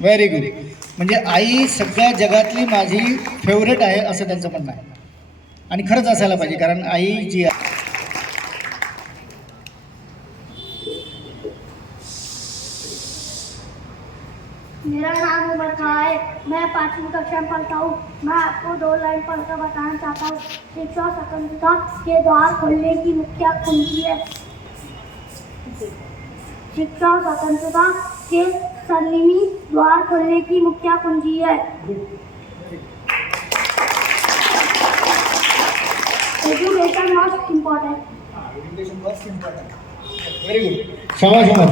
Very good. म्हणजे आई सगळ्या जगातली माझी फेवरेट आहे असं त्यांचं म्हणणं आहे आणि खरंच असायला पाहिजे, कारण आई जी आहे. मेरा नाम उमर खां है। मैं 5वीं कक्षा में पढ़ता हूँ। मैं आपको 2 लाइन पढ़कर बताना चाहता हूँ। शिक्षा स्वतंत्रता के द्वार खोलने की मुख्य कुंजी है। शिक्षा स्वतंत्रता के स्वर्णिमी द्वार खोलने की मुख्य कुंजी है। Education most important. Very good. शाबाश उमर.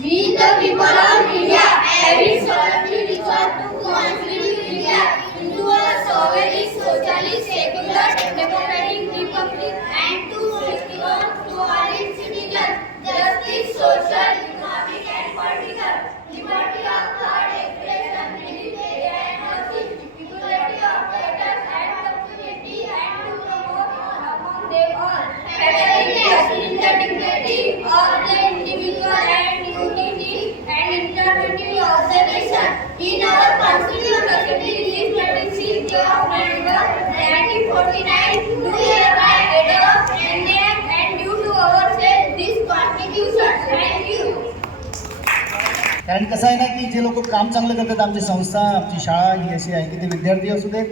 We the people of India have solemnly resolved to constitute India into a sovereign, socialist, secular, democratic republic and to secure to all its citizens justice, social, economic and political, liberty of thought, expression, belief and worship, equality of status and opportunity and to promote among them all fraternity in the dignity of the individual and unity and integrity of the nation. In our constitution, is 26th day of November 1949, do hereby adopt, enact and due to ourselves this constitution. Thank you. कारण कसं आहे ना की जे लोक काम चांगलं करतात, आमची संस्था, आमची शाळा ही अशी आहे की ते विद्यार्थी असू देत,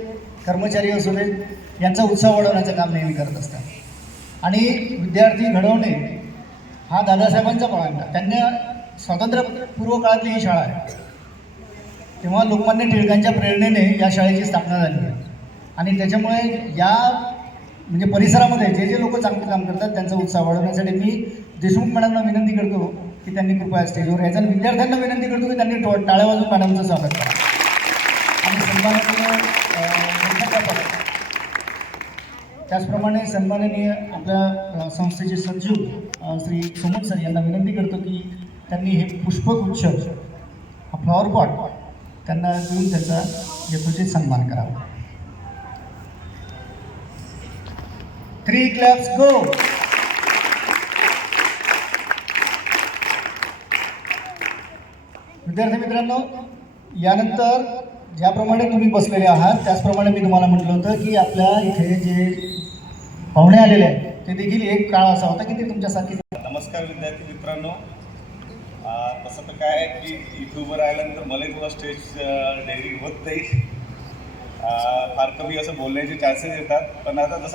कर्मचारी असू देत, यांचा उत्साह वाढवण्याचं काम नेहमी करत असतात. आणि विद्यार्थी घडवणे हा दादासाहेबांचा पॉइंट. त्यांना स्वातंत्र्यपूर्व काळातली ही शाळा आहे, तेव्हा लोकमान्य टिळकांच्या प्रेरणेने या शाळेची स्थापना झाली आहे. आणि त्याच्यामुळे या म्हणजे परिसरामध्ये जे जे लोक चांगलं काम करतात त्यांचा उत्साह वाढवण्यासाठी मी देशमुख मॅडमना विनंती करतो की त्यांनी कृपया स्टेजवर यायचं आणि विद्यार्थ्यांना विनंती करतो की त्यांनी टाळ्या वाजवून मॅडमचं स्वागत करा आणि सन्माननीय त्याचप्रमाणे सन्माननीय आपल्या संस्थेचे सचिव श्री सुमन सर यांना विनंती करतो की त्यांनी हे पुष्पगुच्छ हा फ्लॉवर पॉट त्यांना देऊन त्याचा यथोचित सन्मान करावा. 3 क्लॅप्स गो. विद्यार्थी मित्रांनो, यानंतर ज्याप्रमाणे तुम्ही बसलेले आहात त्याचप्रमाणे मी तुम्हाला म्हटलं होतं की आपल्या इथे जे पाहुणे आलेले आहेत ते देखील एक काळ असा होता की ते तुमच्यासारखी. नमस्कार विद्यार्थी मित्रांनो. तसं तर काय आहे की इथे उभं राहिल्यानंतर मला थोडा स्टेज डेअरिंग होत नाही, फार कमी असं बोलण्याचे चान्सेस येतात. पण आता जसं